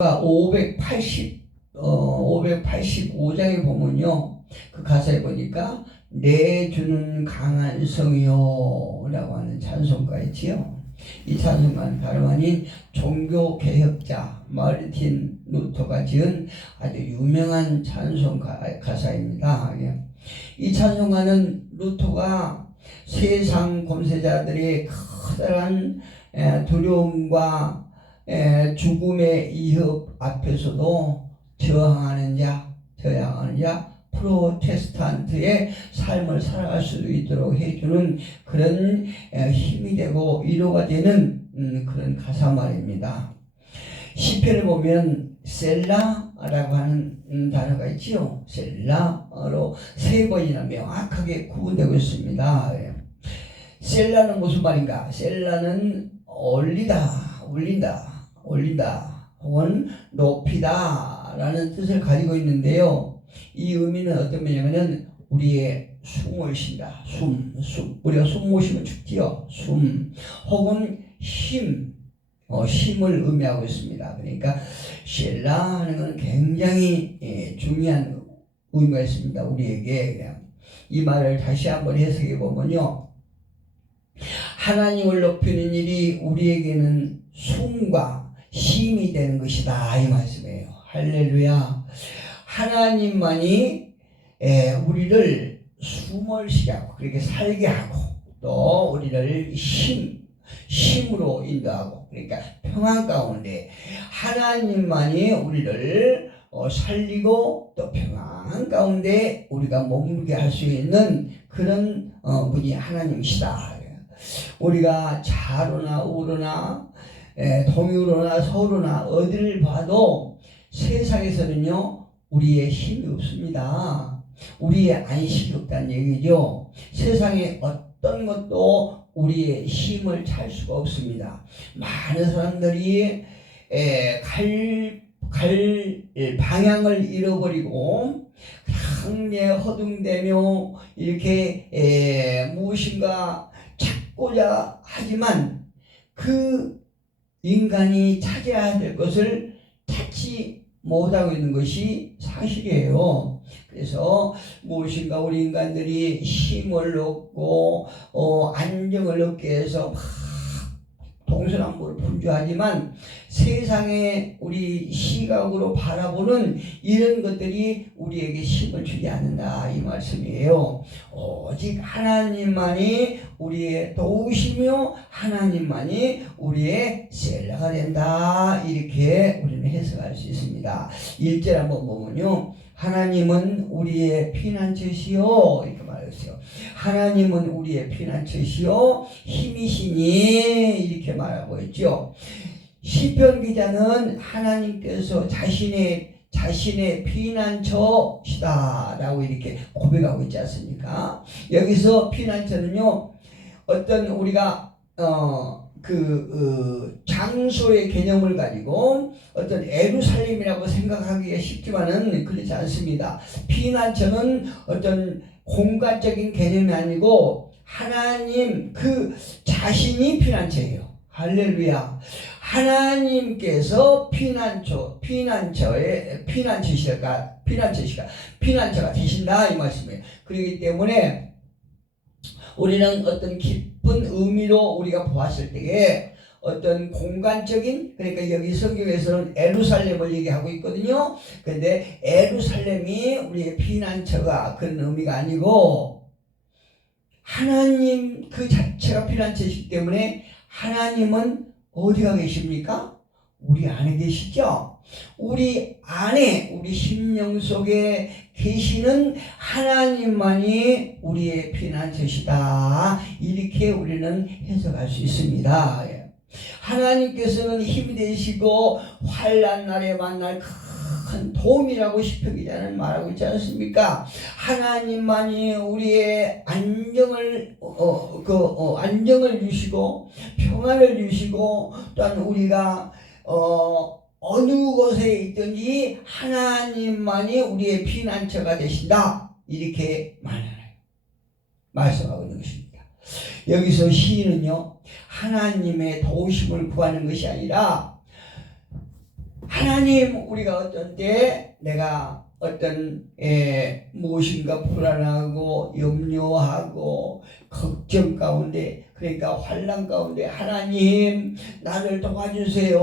585장에 보면요, 그 가사에 보니까 내 주는 강한 성이요 라고 하는 찬송가 있지요. 이 찬송가는 다름 아닌 종교개혁자 마르틴 루터가 지은 아주 유명한 찬송가 가사입니다. 이 찬송가는 루터가 세상 권세자들의 커다란 두려움과 죽음의 위협 앞에서도 저항하는 자, 프로테스탄트의 삶을 살아갈 수도 있도록 해주는 그런 힘이 되고 위로가 되는 그런 가사 말입니다. 시편을 보면 셀라라고 하는 단어가 있지요. 셀라로 3번이나 명확하게 구분되고 있습니다. 셀라는 무슨 말인가? 셀라는 올린다 혹은 높이다 라는 뜻을 가지고 있는데요. 이 의미는 어떤 의미냐면은 우리의 숨을 쉰다. 우리가 숨 못 쉬면 죽지요. 혹은 힘을 의미하고 있습니다. 그러니까 셀라 하는 건 굉장히 중요한 의미가 있습니다. 우리에게. 이 말을 다시 한번 해석해 보면요, 하나님을 높이는 일이 우리에게는 숨과 힘이 되는 것이다, 이 말씀이에요. 할렐루야. 하나님만이 우리를 숨을 쉬게 하고 그렇게 살게 하고 또 우리를 힘으로 인도하고, 그러니까 평안 가운데 하나님만이 우리를 살리고 또 평안 가운데 우리가 머물게 할 수 있는 그런 분이 하나님이시다. 우리가 좌로나 우로나 동유로나 서로나 어디를 봐도 세상에서는요 우리의 힘이 없습니다. 우리의 안식이 없다는 얘기죠. 세상에 어떤 것도 우리의 힘을 찰 수가 없습니다. 많은 사람들이 갈 방향을 잃어버리고 강에 허둥대며 이렇게 무엇인가 찾고자 하지만 그 인간이 찾아야 될 것을 찾지 못하고 있는 것이 사실이에요. 그래서 무엇인가 우리 인간들이 힘을 얻고 안정을 얻기 위해서 막 동서남북을 분주하지만 세상에 우리 시각으로 바라보는 이런 것들이 우리에게 힘을 주지 않는다, 이 말씀이에요. 오직 하나님만이 우리의 도우시며 하나님만이 우리의 셀라가 된다, 이렇게 우리는 해석할 수 있습니다. 1절 한번 보면요, 하나님은 우리의 피난처시요 이렇게 말했어요. 하나님은 우리의 피난처시요 힘이시니 이렇게 말하고 있죠. 시편 기자는 하나님께서 자신의 피난처시다 라고 이렇게 고백하고 있지 않습니까? 여기서 피난처는요, 어떤 우리가 장소의 개념을 가지고 어떤 예루살렘이라고 생각하기가 쉽지만은 그렇지 않습니다. 피난처는 어떤 공간적인 개념이 아니고 하나님 그 자신이 피난처예요. 할렐루야. 하나님께서 피난처가 되신다, 이 말씀이에요. 그렇기 때문에 우리는 어떤 깊은 의미로 우리가 보았을 때에 어떤 공간적인, 그러니까 여기 성경에서는 예루살렘을 얘기하고 있거든요. 그런데 예루살렘이 우리의 피난처가 그런 의미가 아니고 하나님 그 자체가 피난처이기 때문에 하나님은 어디가 계십니까? 우리 안에 계시죠? 우리 안에, 우리 심령 속에 계시는 하나님만이 우리의 피난처시다, 이렇게 우리는 해석할 수 있습니다. 하나님께서는 힘이 되시고 환난 날에 만날 큰 도움이라고 시편 기자는 말하고 있지 않습니까? 하나님만이 우리의 안정을 주시고 평안을 주시고, 또한 우리가 어느 곳에 있든지 하나님만이 우리의 피난처가 되신다, 이렇게 말씀하고 있는 것입니다. 여기서 시인은요, 하나님의 도우심을 구하는 것이 아니라 하나님, 우리가 어떤 때 내가 어떤 무엇인가 불안하고 염려하고 걱정 가운데, 그러니까 환난 가운데 하나님 나를 도와주세요,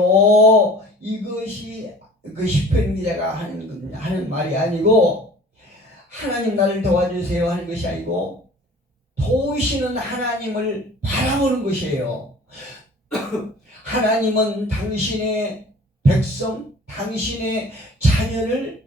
이것이 그 시편 기자가 하는 말이 아니고, 하나님 나를 도와주세요 하는 것이 아니고 도우시는 하나님을 바라보는 것이에요. 하나님은 당신의 백성, 당신의 자녀를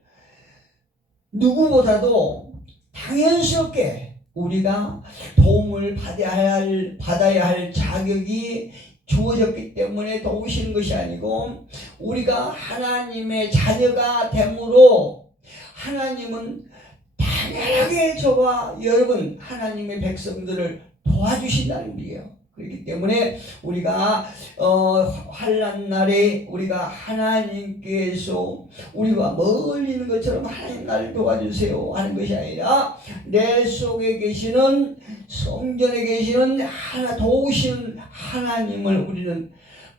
누구보다도 당연스럽게 우리가 도움을 받아야 할 자격이 주어졌기 때문에 도우시는 것이 아니고, 우리가 하나님의 자녀가 되므로 하나님은 당연하게 저와 여러분 하나님의 백성들을 도와주신다는 거예요. 그렇기 때문에 우리가 환난 날에 우리가 하나님께서 우리와 멀리 있는 것처럼 하나님 나를 도와주세요 하는 것이 아니라, 내 속에 계시는, 성전에 계시는 도우시는 하나님을 우리는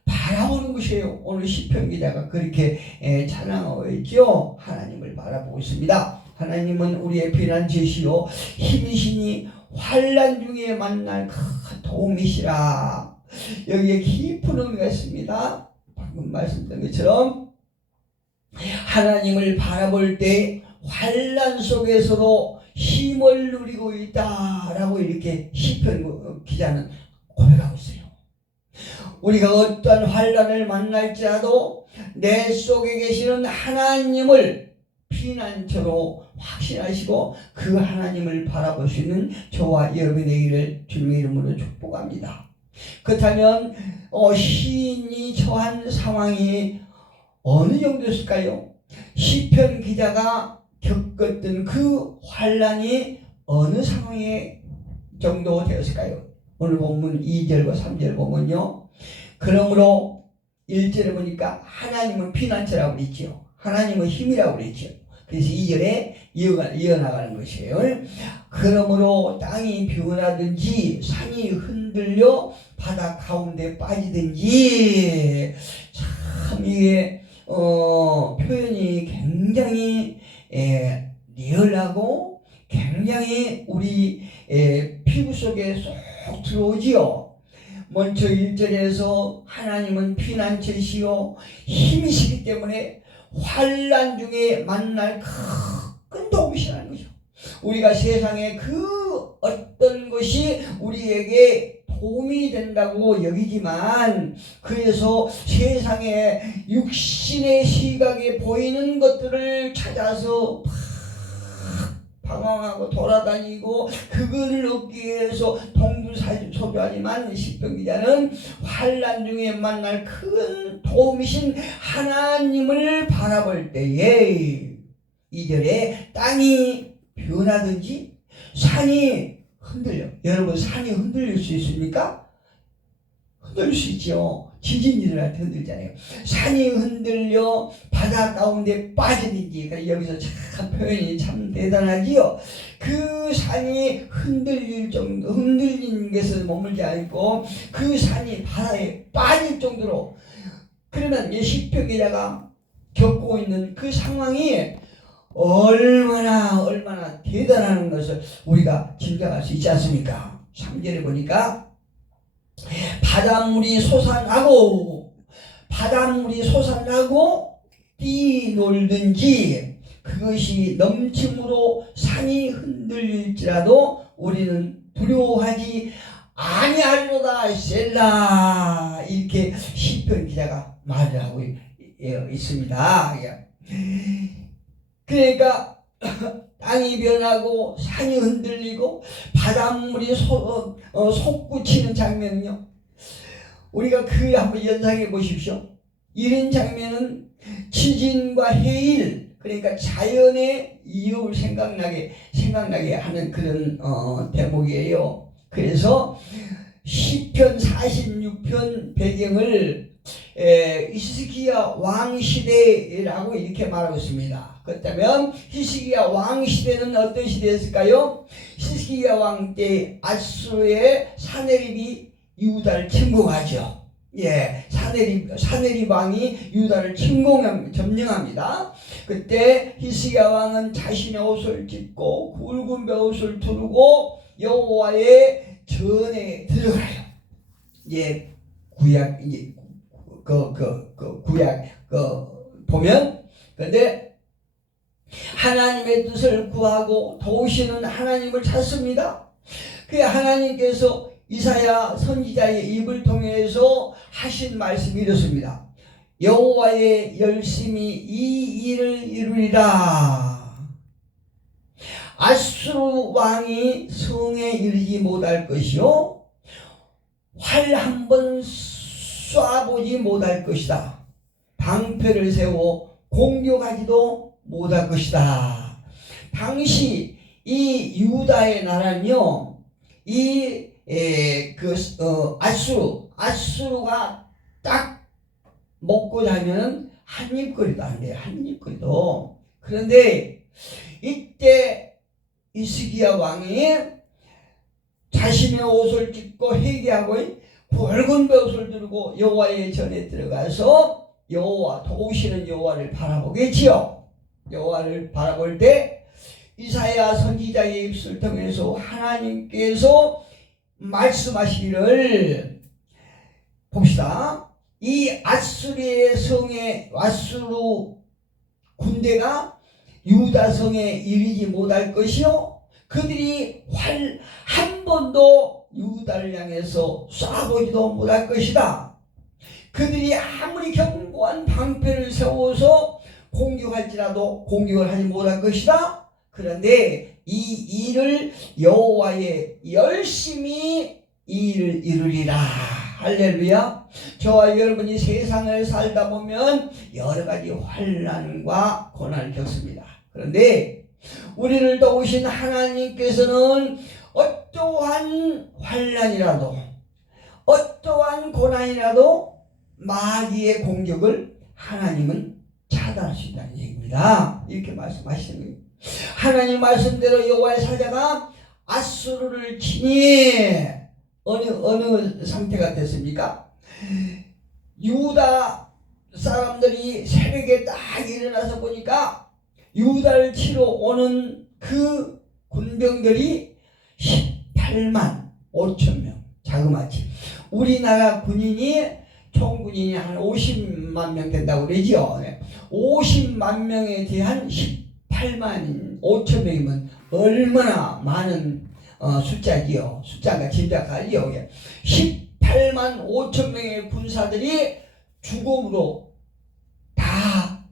바라보는 것이에요. 오늘 시편 기자가 그렇게 찬양하고 있죠. 하나님을 바라보고 있습니다. 하나님은 우리의 피난처시요 힘이시니 환난 중에 만날 큰 도움이시라. 여기에 깊은 의미가 있습니다. 방금 말씀드린 것처럼 하나님을 바라볼 때 환난 속에서도 힘을 누리고 있다라고 이렇게 시편 기자는 고백하고 있어요. 우리가 어떤 환난을 만날지라도 내 속에 계시는 하나님을 피난처로 확신하시고 그 하나님을 바라볼 수 있는 저와 여러분의 일을 주님의 이름으로 축복합니다. 그렇다면 시인이 처한 상황이 어느 정도였을까요? 시편 기자가 겪었던 그 환난이 어느 상황에 정도 되었을까요? 오늘 본문 2절과 3절 보면요, 그러므로 1절에 보니까 하나님은 피난처라고 그랬죠. 하나님은 힘이라고 그랬죠. 그래서 2절에 이어나가는 것이에요. 그러므로 땅이 변하든지 산이 흔들려 바다 가운데 빠지든지. 참 이게 표현이 굉장히 리얼하고 굉장히 우리 피부 속에 쏙 들어오지요. 먼저 1절에서 하나님은 피난처시요 힘이시기 때문에 환난 중에 만날 큰 도움이시라는 거죠. 우리가 세상에 그 어떤 것이 우리에게 도움이 된다고 여기지만, 그래서 세상에 육신의 시각에 보이는 것들을 찾아서 방황하고 돌아다니고 그거를 얻기 위해서 동부소주하지만, 시편 기자는 환난 중에 만날 큰 도움이신 하나님을 바라볼 때에 2절에 땅이 변하든지 산이 흔들려. 여러분, 산이 흔들릴 수 있습니까? 흔들릴 수 있죠. 지진이 일어날 때 흔들잖아요. 산이 흔들려 바다 가운데 빠지든지. 그러니까 여기서 참 표현이 참 대단하지요. 그 산이 흔들리는 것을 머물지 않고 그 산이 바다에 빠질 정도로. 그러면 이 시편 기자가 겪고 있는 그 상황이 얼마나 대단한 것을 우리가 짐작할 수 있지 않습니까? 3절에 보니까 바닷물이 솟아나고 뛰놀든지 그것이 넘침으로 산이 흔들릴지라도 우리는 두려워하지 아니하리로다 셀라. 이렇게 시편 기자가 말을 하고 있습니다. 그러니까 땅이 변하고 산이 흔들리고 바닷물이 솟구치는 장면은요, 우리가 그 한번 연상해 보십시오. 이런 장면은 지진과 해일, 그러니까 자연의 이유를 생각나게 하는 그런 대목이에요. 그래서 시편 46편 배경을 히스기야 왕 시대라고 이렇게 말하고 있습니다. 그렇다면 히스기야 왕 시대는 어떤 시대였을까요? 히스기야 왕 때 아수르의 사내립이 유다를 침공하죠. 사네립 왕이 유다를 점령합니다. 그때 히스기야 왕은 자신의 옷을 찢고 굵은 베옷을 두르고 여호와의 전에 들어가요. 구약 보면 근데 하나님의 뜻을 구하고 도우시는 하나님을 찾습니다. 그 하나님께서 이사야 선지자의 입을 통해서 하신 말씀이 이렇습니다. 여호와의 열심히 이 일을 이루리라. 아수르 왕이 성에 이르지 못할 것이요 활 한 번 쏴보지 못할 것이다. 방패를 세워 공격하지도 못할 것이다. 당시 이 유다의 나라는요, 아수르가 딱 먹고 자면 한입거리도 안 돼요. 한입거리도. 그런데 이때 히스기야 왕이 자신의 옷을 찢고 회개하고 굵은 베옷을 들고 여호와의 전에 들어가서 도우시는 여호와를 바라보겠지요. 여호와를 바라볼 때 이사야 선지자의 입술 통해서 하나님께서 말씀하시기를 봅시다. 이 아수르의 성에 아수르 군대가 유다 성에 이르지 못할 것이요 그들이 활 한 번도 유다를 향해서 쏴보지도 못할 것이다. 그들이 아무리 견고한 방패를 세워서 공격할지라도 공격을 하지 못할 것이다. 그런데 이 일을 여호와의 열심히 이 일을 이루리라. 할렐루야. 저와 여러분이 세상을 살다 보면 여러 가지 환난과 고난을 겪습니다. 그런데 우리를 도우신 하나님께서는 어떠한 환난이라도 어떠한 고난이라도 마귀의 공격을 하나님은 차단할 수 있다는 얘기입니다. 이렇게 말씀하시는 거예요. 하나님 말씀대로 여호와의 사자가 아수르를 치니 어느 상태가 됐습니까? 유다 사람들이 새벽에 딱 일어나서 보니까 유다를 치러 오는 그 군병들이 18만 5천 명. 자그마치 우리나라 총군인이 한 50만 명 된다고 그러죠. 50만 명에 대한 18만 5천 명이면 얼마나 많은 숫자지요. 숫자가 짐작하지요. 18만 5천 명의 군사들이 죽음으로 다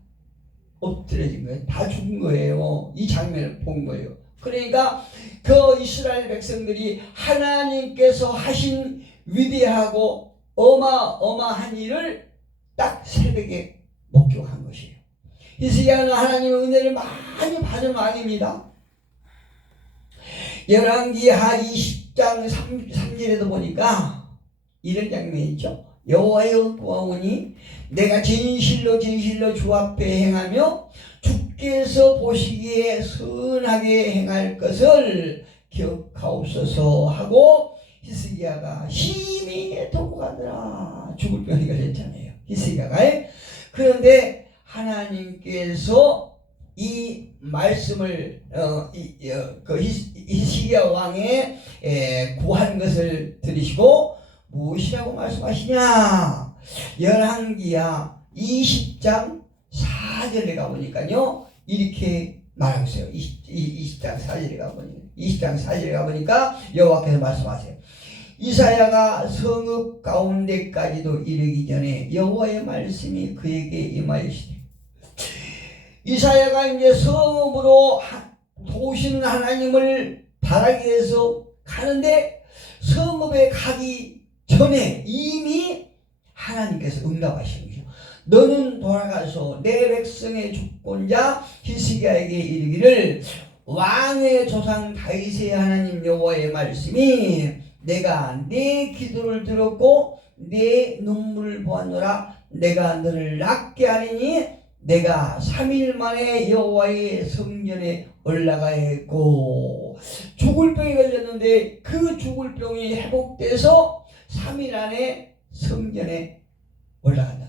엎드려진 거예요. 다 죽은 거예요. 이 장면을 본 거예요. 그러니까 그 이스라엘 백성들이 하나님께서 하신 위대하고 어마어마한 일을 딱 새벽에 목격한 것이에요. 히스기야는 하나님의 은혜를 많이 받은 왕입니다. 열왕기하 20장 3절에도 보니까 이런 장면이 있죠. 여호와의 구하오니 내가 진실로 주 앞에 행하며 주께서 보시기에 선하게 행할 것을 기억하옵소서 하고 히스기야가 심히 통곡하더라. 죽을 병이 걸렸잖아요. 히스기야가. 그런데 하나님께서 이 말씀을 히스기야 왕의 구한 것을 들으시고 무엇이라고 말씀하시냐? 열왕기야 20장 4절에 가보니까요 이렇게 말하고 있어요. 20장 4절에 가보니까 여호와께서 말씀하세요. 이사야가 성읍 가운데까지도 이르기 전에 여호와의 말씀이 그에게 임하였으니 이사야가 이제 성읍으로 도우시는 하나님을 바라기 위해서 가는데 성읍에 가기 전에 이미 하나님께서 응답하시는 거죠. 너는 돌아가서 내 백성의 주권자 히스기야에게 이르기를 왕의 조상 다윗의 하나님 여호와의 말씀이 내가 내 기도를 들었고 내 눈물을 보았노라. 내가 너를 낫게 하리니 내가 3일 만에 여호와의 성전에 올라가야 했고 죽을 병이 걸렸는데 그 죽을 병이 회복돼서 3일 안에 성전에 올라간다.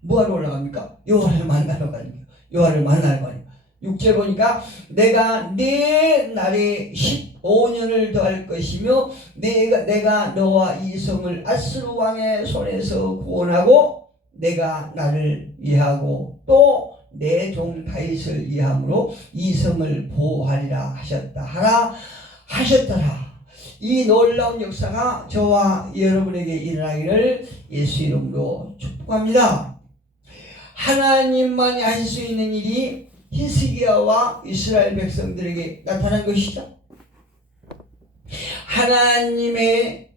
뭐하러 올라갑니까? 여호와를 만나러 가는 거예요. 여호와를 만나러 가는 거예요. 6절 보니까 내가 내 날에 15년을 더할 것이며 내가 너와 이 성을 아스루 왕의 손에서 구원하고 내가 나를 위하고 또 내 종 다윗을 위함으로 이 성을 보호하리라 하셨더라. 이 놀라운 역사가 저와 여러분에게 일어나기를 예수 이름으로 축복합니다. 하나님만이 하실 수 있는 일이 히스기야와 이스라엘 백성들에게 나타난 것이죠. 하나님의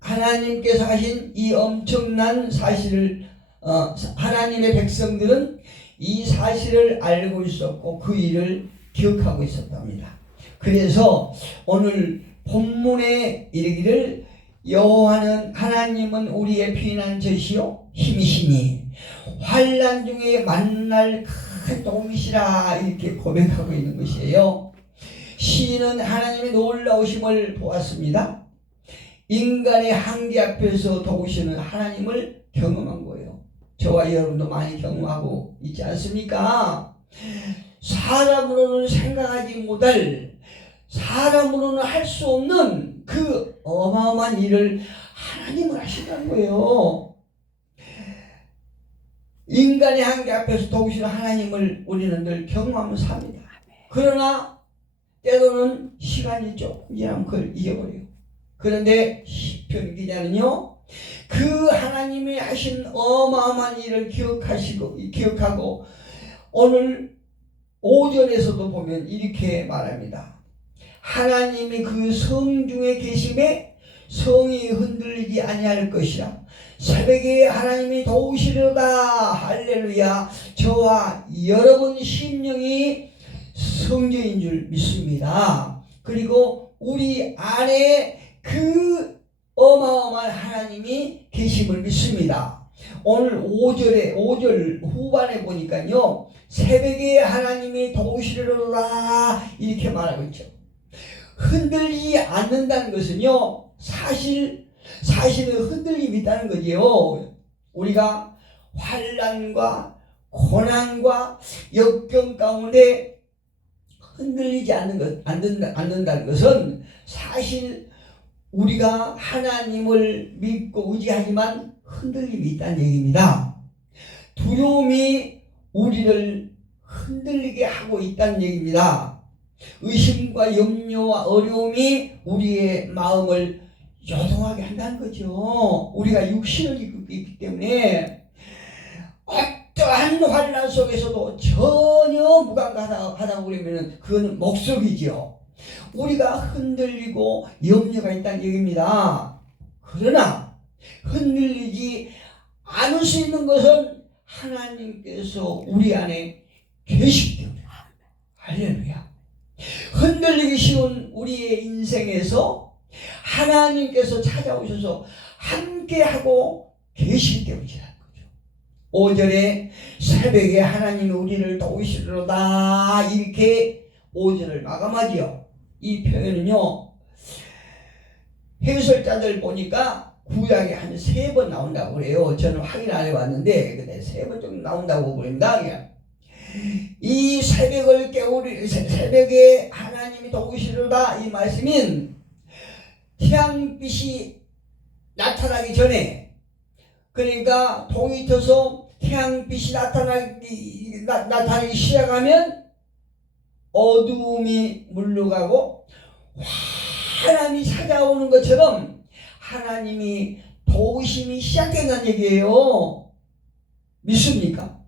하나님께서 하신 이 엄청난 사실을 하나님의 백성들은 이 사실을 알고 있었고 그 일을 기억하고 있었답니다. 그래서 오늘 본문에 이르기를 여호와는 하나님은 우리의 피난처시요 힘이시니 환난 중에 만날 큰 도움이시라 이렇게 고백하고 있는 것이에요. 시인은 하나님의 놀라우심을 보았습니다. 인간의 한계 앞에서 도우시는 하나님을 경험한 거예요. 저와 여러분도 많이 경험하고 있지 않습니까? 사람으로는 생각하지 못할, 사람으로는 할 수 없는 그 어마어마한 일을 하나님은 하신다는 거예요. 인간의 한계 앞에서 도우시는 하나님을 우리는 늘 경험하면서 삽니다. 그러나 때로는 시간이 조금 지나면 그걸 잊어버려요. 그런데 시편 기자는요, 그 하나님이 하신 어마어마한 일을 기억하고 오늘 5절에서도 보면 이렇게 말합니다. 하나님이 그 성 중에 계심에 성이 흔들리지 아니할 것이라. 새벽에 하나님이 도우시려다. 할렐루야. 저와 여러분 심령이 성전인 줄 믿습니다. 그리고 우리 안에 그 어마어마한 하나님이 계심을 믿습니다. 오늘 5절 후반에 보니까요, 새벽에 하나님이 도우시려다 이렇게 말하고 있죠. 흔들리지 않는다는 것은요, 사실은 흔들림이 있다는 거지요. 우리가 환난과 고난과 역경 가운데 흔들리지 않는다는 것은 사실 우리가 하나님을 믿고 의지하지만 흔들림이 있다는 얘기입니다. 두려움이 우리를 흔들리게 하고 있다는 얘기입니다. 의심과 염려와 어려움이 우리의 마음을 요동하게 한다는 거죠. 우리가 육신을 입고 있기 때문에 어떠한 환난 속에서도 전혀 무감하다고 그러면 그건 목석이죠. 우리가 흔들리고 염려가 있다는 얘기입니다. 그러나 흔들리지 않을 수 있는 것은 하나님께서 우리 안에 계시기 때문에. 할렐루야. 흔들리기 쉬운 우리의 인생에서 하나님께서 찾아오셔서 함께하고 계시기 때문이라는 거죠. 5절에 새벽에 하나님이 우리를 도우시리로다 이렇게 5절을 마감하지요. 이 표현은요, 해설자들 보니까 구약에 한 3번 나온다고 그래요. 저는 확인 안 해봤는데 근데 3번 정도 나온다고 그럽니다. 이 새벽에 하나님이 도우시리로다 이 말씀인 태양빛이 나타나기 전에, 그러니까 동이 터서 태양빛이 나타나기 시작하면 어두움이 물러가고 환난이 찾아오는 것처럼 하나님이 도우심이 시작된다는 얘기예요. 믿습니까?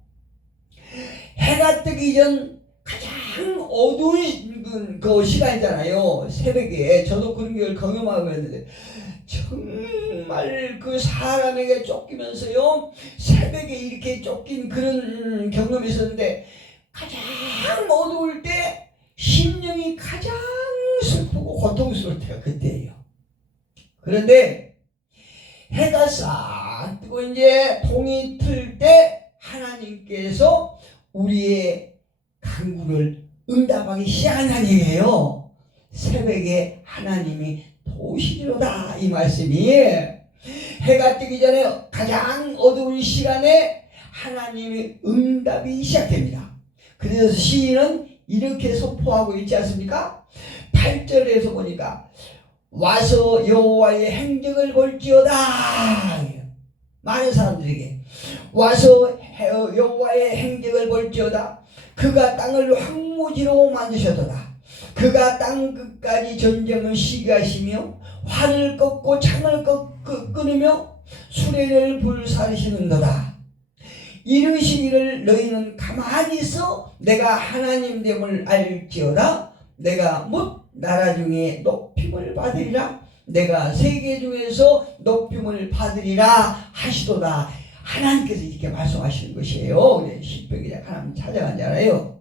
해가 뜨기 전 가장 어두운 그 시간이잖아요. 새벽에. 저도 그런 걸 경험하고 있는데 정말 그 사람에게 쫓기면서요, 새벽에 이렇게 쫓긴 그런 경험이 있었는데, 가장 어두울 때 심령이 가장 슬프고 고통스러울 때가 그때예요. 그런데 해가 싹 뜨고 이제 동이 틀 때 하나님께서 우리의 간구를 응답하기 시작한다는 얘기예요. 새벽에 하나님이 도우시리로다. 이 말씀이 해가 뜨기 전에 가장 어두운 시간에 하나님의 응답이 시작됩니다. 그래서 시인은 이렇게 선포하고 있지 않습니까? 8절에서 보니까 와서 여호와의 행적을 볼지어다. 많은 사람들에게 와서 여호와의 행적을 볼지어다. 그가 땅을 황무지로 만드셨도다. 그가 땅 끝까지 전쟁을 시기하시며 활을 꺾고 창을 끊으며 수레를 불사르시는도다. 이르시기를 너희는 가만히 있어 내가 하나님됨을 알지어다. 내가 못 나라 중에 높임을 받으리라. 내가 세계 중에서 높임을 받으리라 하시도다. 하나님께서 이렇게 말씀하시는 것이에요. 시편이 하나님 찾아가잖아요.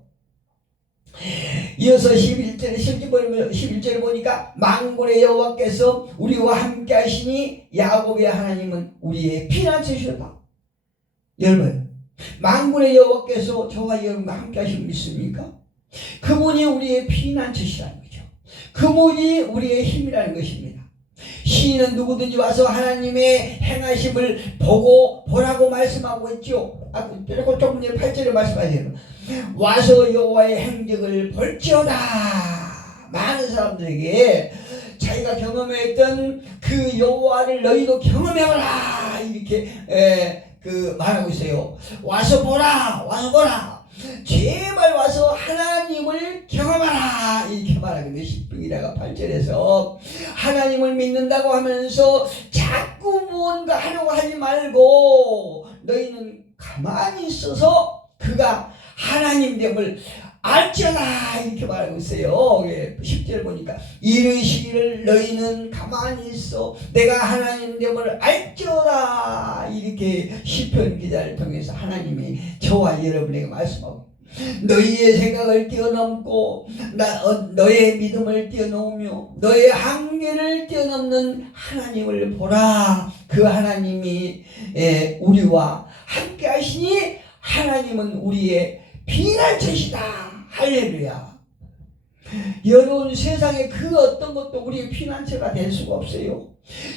이어서 11절 보니까 만군의 여호와께서 우리와 함께 하시니 야곱의 하나님은 우리의 피난처시로다. 여러분, 만군의 여호와께서 저와 여러분과 함께 하시는 믿습니까? 그분이 우리의 피난처시라는 거죠. 그분이 우리의 힘이라는 것입니다. 시인은 누구든지 와서 하나님의 행하심을 보라고 말씀하고 있죠. 그리고 조금 전에 8절에 말씀하세요. 와서 여호와의 행적을 볼지어다. 많은 사람들에게 자기가 경험했던 그 여호와를 너희도 경험해보라. 이렇게 말하고 있어요. 와서 보라. 와서 보라. 제발 와서 하나님을 경험하라. 이렇게 말하거든요. 시편기자가 8절에서 하나님을 믿는다고 하면서 자꾸 무언가 하려고 하지 말고 너희는 가만히 있어서 그가 하나님됨을 알지어다. 이렇게 말하고 있어요. 10절 보니까 이르시기를 너희는 가만히 있어 내가 하나님됨을 알지어다. 이렇게 시편 기자를 통해서 하나님이 저와 여러분에게 말씀하고 너희의 생각을 뛰어넘고 너의 믿음을 뛰어넘으며 너의 한계를 뛰어넘는 하나님을 보라. 그 하나님이 우리와 함께 하시니 하나님은 우리의 피난처시다. 할렐루야. 여러분, 세상에 그 어떤 것도 우리의 피난처가 될 수가 없어요.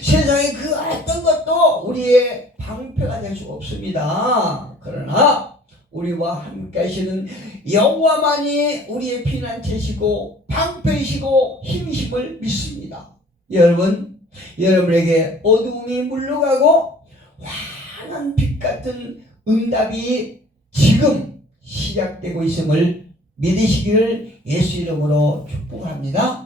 세상에 그 어떤 것도 우리의 방패가 될 수가 없습니다. 그러나 우리와 함께 하시는 여호와만이 우리의 피난처시고 방패이시고 힘이심을 믿습니다. 여러분, 여러분에게 어두움이 물러가고 환한 빛 같은 응답이 지금 시작되고 있음을 믿으시기를 예수 이름으로 축복합니다.